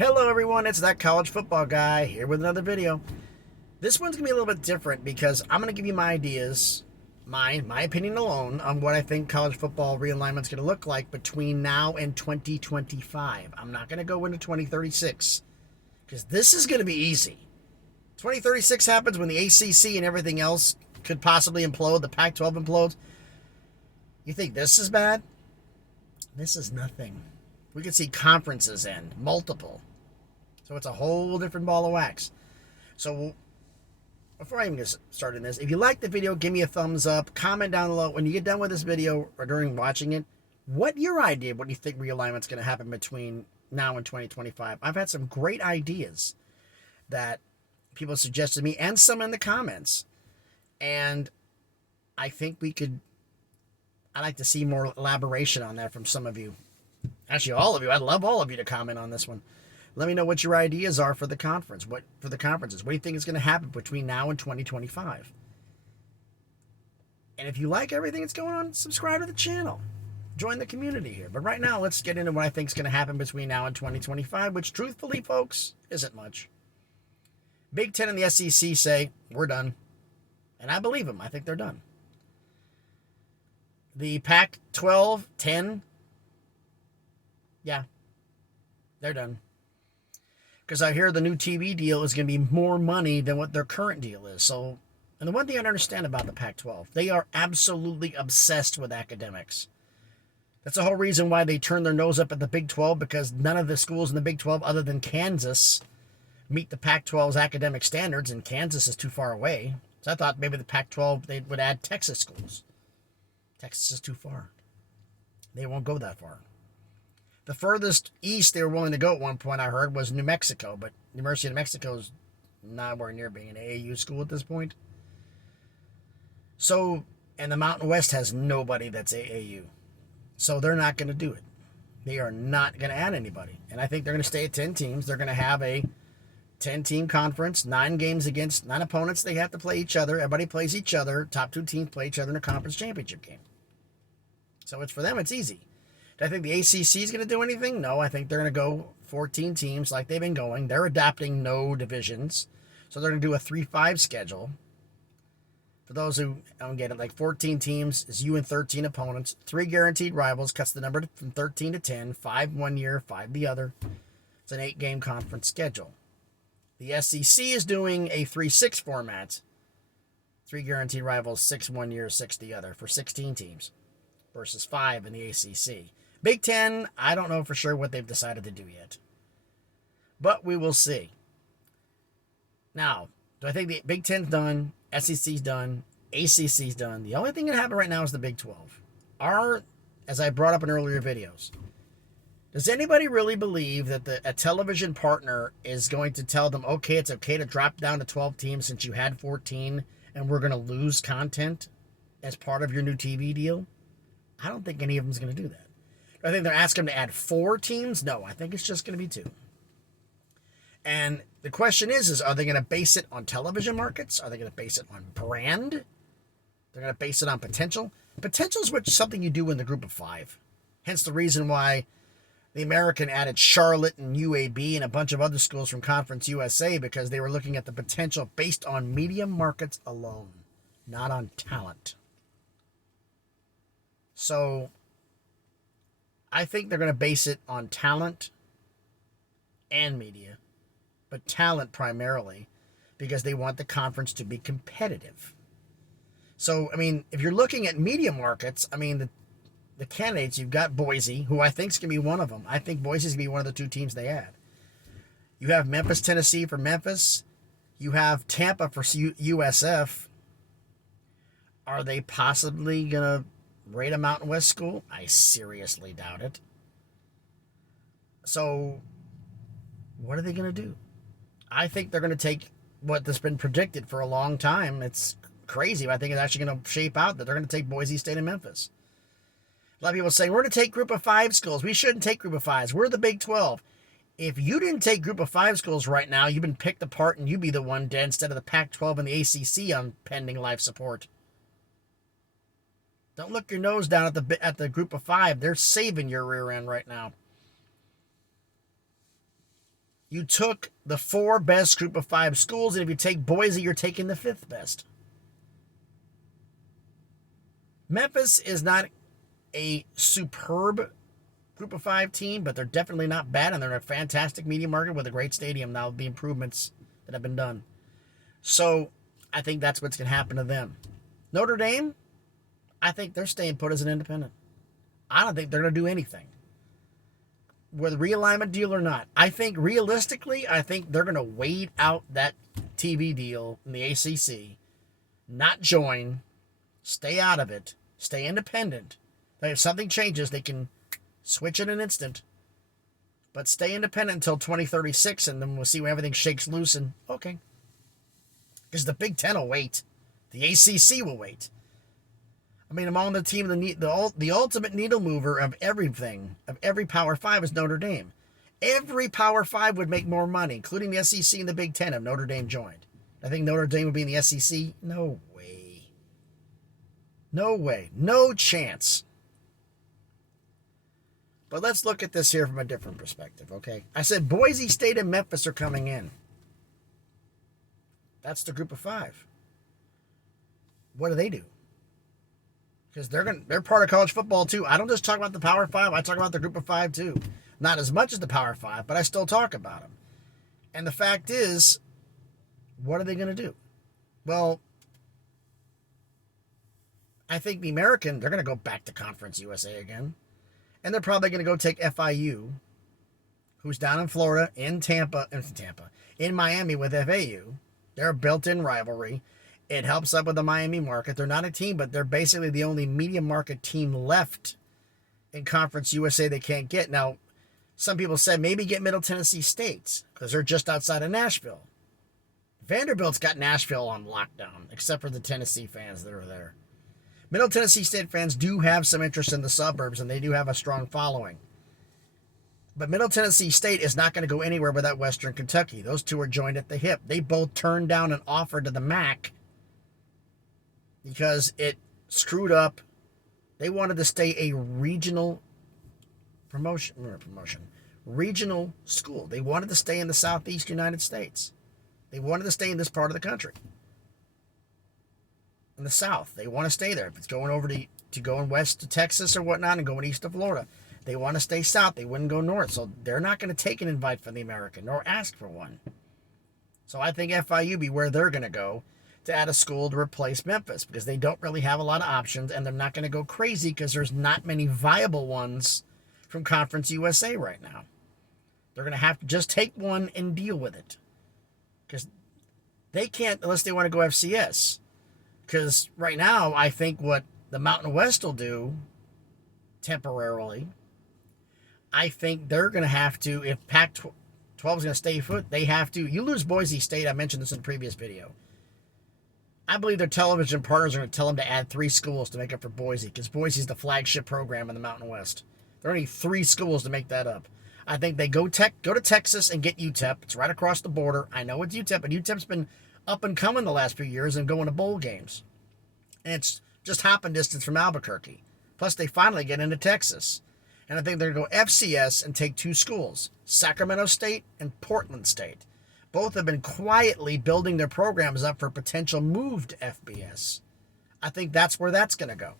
Hello everyone, it's that college football guy here with another video. This one's going to be a little bit different because I'm going to give you my ideas, my opinion alone, on what I think college football realignment is going to look like between now and 2025. I'm not going to go into 2036 because this is going to be easy. 2036 happens when the ACC and everything else could possibly implode, the Pac-12 implodes. You think this is bad? This is nothing. We could see conferences end, multiple. So it's a whole different ball of wax. So before I even get started this, if you like the video, give me a thumbs up. Comment down below when you get done with this video or during watching it, what your idea, what you think realignment's going to happen between now and 2025. I've had some great ideas that people suggested me and some in the comments. And I think I'd like to see more elaboration on that from some of you. Actually, all of you. I'd love all of you to comment on this one. Let me know what your ideas are for the conference. What do you think is going to happen between now and 2025? And if you like everything that's going on, subscribe to the channel. Join the community here. But right now, let's get into what I think is going to happen between now and 2025, which truthfully, folks, isn't much. Big Ten and the SEC say, we're done. And I believe them. I think they're done. The Pac-12, 10, yeah, they're done. Because I hear the new TV deal is going to be more money than what their current deal is. So, and the one thing I don't understand about the Pac-12, they are absolutely obsessed with academics. That's the whole reason why they turn their nose up at the Big 12, because none of the schools in the Big 12, other than Kansas, meet the Pac-12's academic standards, and Kansas is too far away. So I thought maybe the Pac-12, they would add Texas schools. Texas is too far. They won't go that far. The furthest east they were willing to go at one point, I heard, was New Mexico. But the University of New Mexico is nowhere near being an AAU school at this point. So, and the Mountain West has nobody that's AAU. So they're not going to do it. They are not going to add anybody. And I think they're going to stay at 10 teams. They're going to have a 10-team conference, 9 games against 9 opponents. They have to play each other. Everybody plays each other. Top 2 teams play each other in a conference championship game. So it's for them, it's easy. Do I think the ACC is going to do anything? No, I think they're going to go 14 teams like they've been going. They're adapting no divisions. So they're going to do a 3-5 schedule. For those who don't get it, like 14 teams is you and 13 opponents. 3 guaranteed rivals, cuts the number from 13 to 10. 5 one year, 5 the other. It's an 8-game conference schedule. The SEC is doing a 3-6 format. 3 guaranteed rivals, 6 one year, 6 the other, for 16 teams versus 5 in the ACC. Big Ten, I don't know for sure what they've decided to do yet. But we will see. Now, do I think the Big Ten's done, SEC's done, ACC's done? The only thing that happened right now is the Big 12. As I brought up in earlier videos, does anybody really believe that a television partner is going to tell them, okay, it's okay to drop down to 12 teams since you had 14, and we're going to lose content as part of your new TV deal? I don't think any of them is going to do that. I think they're asking them to add 4 teams. No, I think it's just going to be 2. And the question is are they going to base it on television markets? Are they going to base it on brand? They're going to base it on potential. Potential is something you do in the group of 5. Hence the reason why the American added Charlotte and UAB and a bunch of other schools from Conference USA, because they were looking at the potential based on media markets alone, not on talent. So I think they're going to base it on talent and media, but talent primarily, because they want the conference to be competitive. So, I mean, if you're looking at media markets, I mean, the candidates, you've got Boise, who I think is going to be one of them. I think Boise is going to be one of the 2 teams they add. You have Memphis, Tennessee for Memphis. You have Tampa for USF. Are they possibly going to rate a Mountain West school? I seriously doubt it. So, what are they going to do? I think they're going to take what has been predicted for a long time. It's crazy, but I think it's actually going to shape out that they're going to take Boise State and Memphis. A lot of people saying, we're going to take group of 5 schools. We shouldn't take group of 5s. We're the Big 12. If you didn't take group of 5 schools right now, you've been picked apart and you be the one dead instead of the Pac-12 and the ACC on pending life support. Don't look your nose down at the group of 5. They're saving your rear end right now. You took the 4 best group of 5 schools, and if you take Boise, you're taking the 5th best. Memphis is not a superb group of 5 team, but they're definitely not bad, and they're in a fantastic media market with a great stadium now, the improvements that have been done. So I think that's what's going to happen to them. Notre Dame, I think they're staying put as an independent. I don't think they're going to do anything. With a realignment deal or not. I think realistically, I think they're going to wait out that TV deal in the ACC, not join, stay out of it, stay independent. If something changes, they can switch in an instant, but stay independent until 2036, and then we'll see when everything shakes loose. And okay, because the Big Ten will wait, the ACC will wait. I mean, among the team, the ultimate needle mover of everything, of every Power 5 is Notre Dame. Every Power 5 would make more money, including the SEC and the Big Ten, if Notre Dame joined. I think Notre Dame would be in the SEC. No way. No way. No chance. But let's look at this here from a different perspective, okay? I said Boise State and Memphis are coming in. That's the group of 5. What do? Because they're part of college football too. I don't just talk about the Power 5. I talk about the group of 5 too. Not as much as the Power 5, but I still talk about them. And the fact is, what are they going to do? Well, I think the American, they're going to go back to Conference USA again. And they're probably going to go take FIU, who's down in Florida, in Miami with FAU. They're a built-in rivalry. It helps up with the Miami market. They're not a team, but they're basically the only media market team left in Conference USA they can't get. Now, some people said maybe get Middle Tennessee State because they're just outside of Nashville. Vanderbilt's got Nashville on lockdown, except for the Tennessee fans that are there. Middle Tennessee State fans do have some interest in the suburbs, and they do have a strong following. But Middle Tennessee State is not going to go anywhere without Western Kentucky. Those two are joined at the hip. They both turned down an offer to the MAC because it screwed up. They wanted to stay a regional regional school. They wanted to stay in the Southeast United States. They wanted to stay in this part of the country. In the South. They want to stay there. If it's going over to going west to Texas or whatnot and going east to Florida, they want to stay south. They wouldn't go north. So they're not going to take an invite from the American nor ask for one. So I think FIU be where they're going to go to add a school to replace Memphis because they don't really have a lot of options, and they're not going to go crazy because there's not many viable ones from Conference USA right now. They're going to have to just take one and deal with it because they can't unless they want to go FCS. Because right now, I think what the Mountain West will do temporarily, I think they're going to have to, if Pac-12 is going to stay put, they have to. You lose Boise State. I mentioned this in a previous video. I believe their television partners are going to tell them to add 3 schools to make up for Boise, because Boise is the flagship program in the Mountain West. There are only 3 schools to make that up. I think they go to Texas and get UTEP. It's right across the border. I know it's UTEP, but UTEP's been up and coming the last few years and going to bowl games. And it's just hopping distance from Albuquerque. Plus, they finally get into Texas. And I think they're going to go FCS and take 2 schools, Sacramento State and Portland State. Both have been quietly building their programs up for potential move to FBS. I think that's where that's going to go.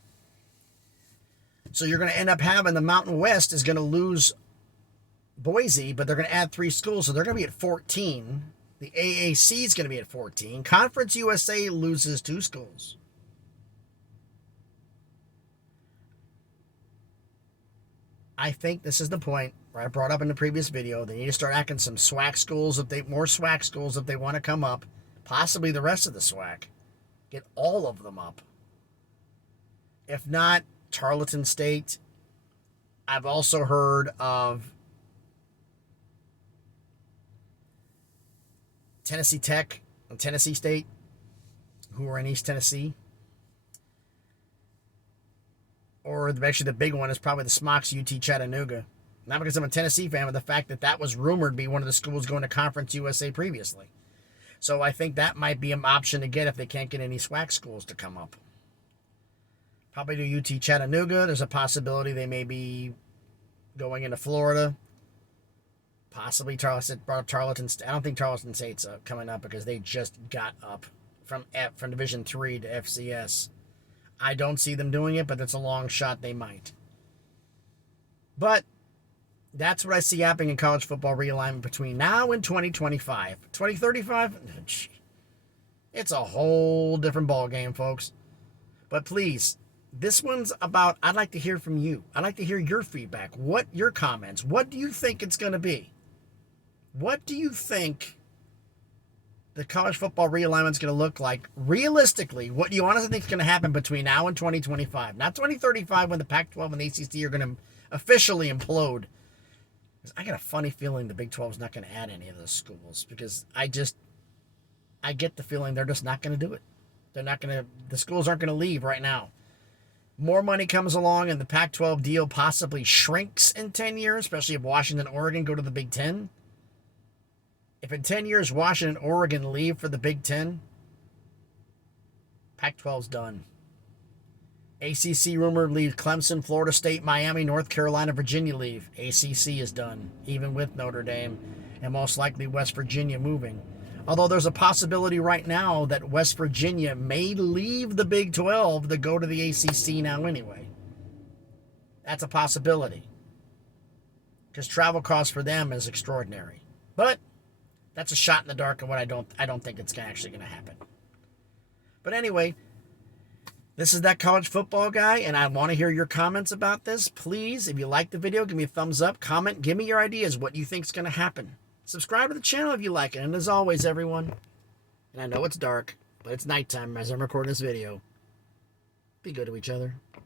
So you're going to end up having the Mountain West is going to lose Boise, but they're going to add 3 schools, so they're going to be at 14. The AAC is going to be at 14. Conference USA loses 2 schools. I think this is the point where I brought up in the previous video. They need to start acting some SWAC schools more SWAC schools if they want to come up. Possibly the rest of the SWAC. Get all of them up. If not, Tarleton State. I've also heard of Tennessee Tech and Tennessee State, who are in East Tennessee. Or actually the big one is probably the Smocks UT Chattanooga. Not because I'm a Tennessee fan, but the fact that that was rumored to be one of the schools going to Conference USA previously. So I think that might be an option to get if they can't get any SWAC schools to come up. Probably do UT Chattanooga. There's a possibility they may be going into Florida. Possibly Tarleton. I don't think Tarleton State's coming up because they just got up from Division 3 to FCS. I don't see them doing it, but that's a long shot. They might. But that's what I see happening in college football realignment between now and 2025. 2035? It's a whole different ball game, folks. But please, this one's about, I'd like to hear from you. I'd like to hear your feedback. What your comments? What do you think it's going to be? What do you think the college football realignment is going to look like? Realistically, what do you honestly think is going to happen between now and 2025? Not 2035 when the Pac-12 and the ACC are going to officially implode. I got a funny feeling the Big 12 is not going to add any of those schools because I get the feeling they're just not going to do it. They're not going to, the schools aren't going to leave right now. More money comes along and the Pac-12 deal possibly shrinks in 10 years, especially if Washington and Oregon go to the Big 10. If in 10 years Washington and Oregon leave for the Big 10, Pac-12's done. ACC rumor leaves Clemson, Florida State, Miami, North Carolina, Virginia leave. ACC is done, even with Notre Dame and most likely West Virginia moving. Although there's a possibility right now that West Virginia may leave the Big 12 to go to the ACC now anyway. That's a possibility. Because travel costs for them is extraordinary. But that's a shot in the dark and what I don't think it's actually going to happen. But anyway, this is that college football guy, and I want to hear your comments about this. Please, if you like the video, give me a thumbs up, comment, give me your ideas, what you think is going to happen. Subscribe to the channel if you like it. And as always, everyone, and I know it's dark, but it's nighttime as I'm recording this video, be good to each other.